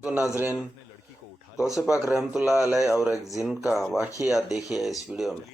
तो नाजरीन, गौसे पाक रहमतुल्लाह अलैह और एक जिन का वाक़िया देखिए इस वीडियो में।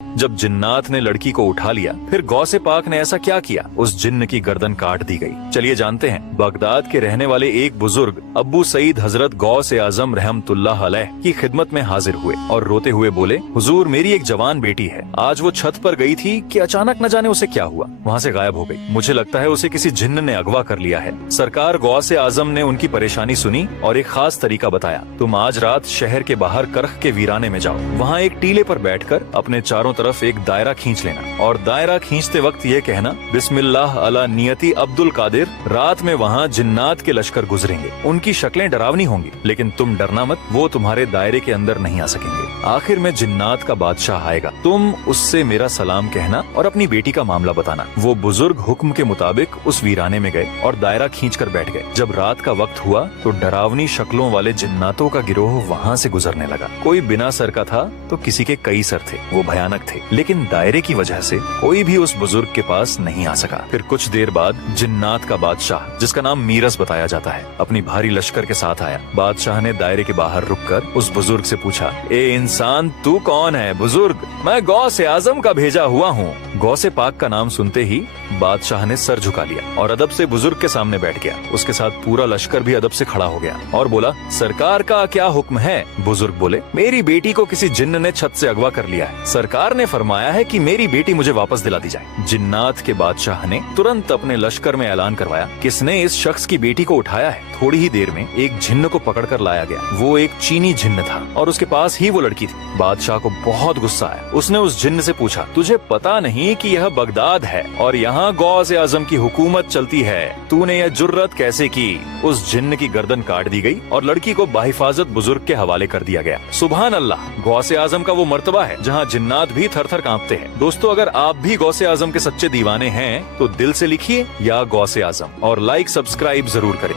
जब जिन्नात ने लड़की को उठा लिया, फिर गौसे पाक ने ऐसा क्या किया, उस जिन्न की गर्दन काट दी गई। चलिए जानते हैं। बगदाद के रहने वाले एक बुजुर्ग अब्बू सईद हजरत गौसे आजम रहमतुल्लाह अलैह की खिदमत में हाजिर हुए और रोते हुए बोले, हुजूर मेरी एक जवान बेटी है, आज वो छत पर गई थी कि अचानक न जाने उसे क्या हुआ, वहाँ से गायब हो गई। मुझे लगता है उसे किसी जिन्न ने अगवा कर लिया है। सरकार गौसे आजम ने उनकी परेशानी सुनी और एक खास तरीका बताया। तुम आज रात शहर के बाहर करख के वीराने में जाओ, वहाँ एक टीले पर बैठकर अपने चारों तरफ एक दायरा खींच लेना और दायरा खींचते वक्त ये कहना, बिस्मिल्लाह अला नियति अब्दुल कादिर। रात में वहाँ जिन्नात के लश्कर गुजरेंगे, उनकी शक्लें डरावनी होंगी, लेकिन तुम डरना मत, वो तुम्हारे दायरे के अंदर नहीं आ सकेंगे। आखिर में जिन्नात का बादशाह आएगा, तुम उससे मेरा सलाम कहना और अपनी बेटी का मामला बताना। वो बुजुर्ग हुक्म के मुताबिक उस वीराने में गए और दायरा खींच कर बैठ गए। जब रात का वक्त हुआ तो डरावनी शक्लों वाले जिन्नातों का गिरोह वहाँ से गुजरने लगा। कोई बिना सर का था तो किसी के कई सर थे, वो भयानक थे, लेकिन दायरे की वजह से कोई भी उस बुजुर्ग के पास नहीं आ सका। फिर कुछ देर बाद जिन्नात का बादशाह, जिसका नाम मीरस बताया जाता है, अपनी भारी लश्कर के साथ आया। बादशाह ने दायरे के बाहर रुककर उस बुजुर्ग से पूछा, ए इंसान तू कौन है? बुजुर्ग, मैं गौसे आजम का भेजा हुआ हूँ। गौसे पाक का नाम सुनते ही बादशाह ने सर झुका लिया और अदब से बुजुर्ग के सामने बैठ गया। उसके साथ पूरा लश्कर भी अदब से खड़ा हो गया और बोला, सरकार का क्या हुक्म है? बुजुर्ग बोले, मेरी बेटी को किसी जिन्न ने छत से अगवा कर लिया है। सरकार ने फरमाया है कि मेरी बेटी मुझे वापस दिला दी जाए। जिन्नात के बादशाह ने तुरंत अपने लश्कर में ऐलान करवाया, किसने इस शख्स की बेटी को उठाया है? थोड़ी ही देर में एक जिन्न को पकड़ कर लाया गया। वो एक चीनी जिन्न था और उसके पास ही वो लड़की थी। बादशाह को बहुत गुस्सा आया। उसने उस जिन्न से पूछा, तुझे पता नहीं कि यह बगदाद है और यहाँ गौसे आजम की हुकूमत चलती है, तूने यह जुर्रत कैसे की? उस जिन्न की गर्दन काट दी गई और लड़की को बाहिफाजत बुजुर्ग के हवाले कर दिया गया। सुभान अल्लाह, गौसे आजम का वो मर्तबा है जहाँ जिन्नात भी थर थर कांपते हैं। दोस्तों, अगर आप भी गौसे आजम के सच्चे दीवाने हैं तो दिल से लिखिए या गौसे आजम और लाइक सब्सक्राइब जरूर करें।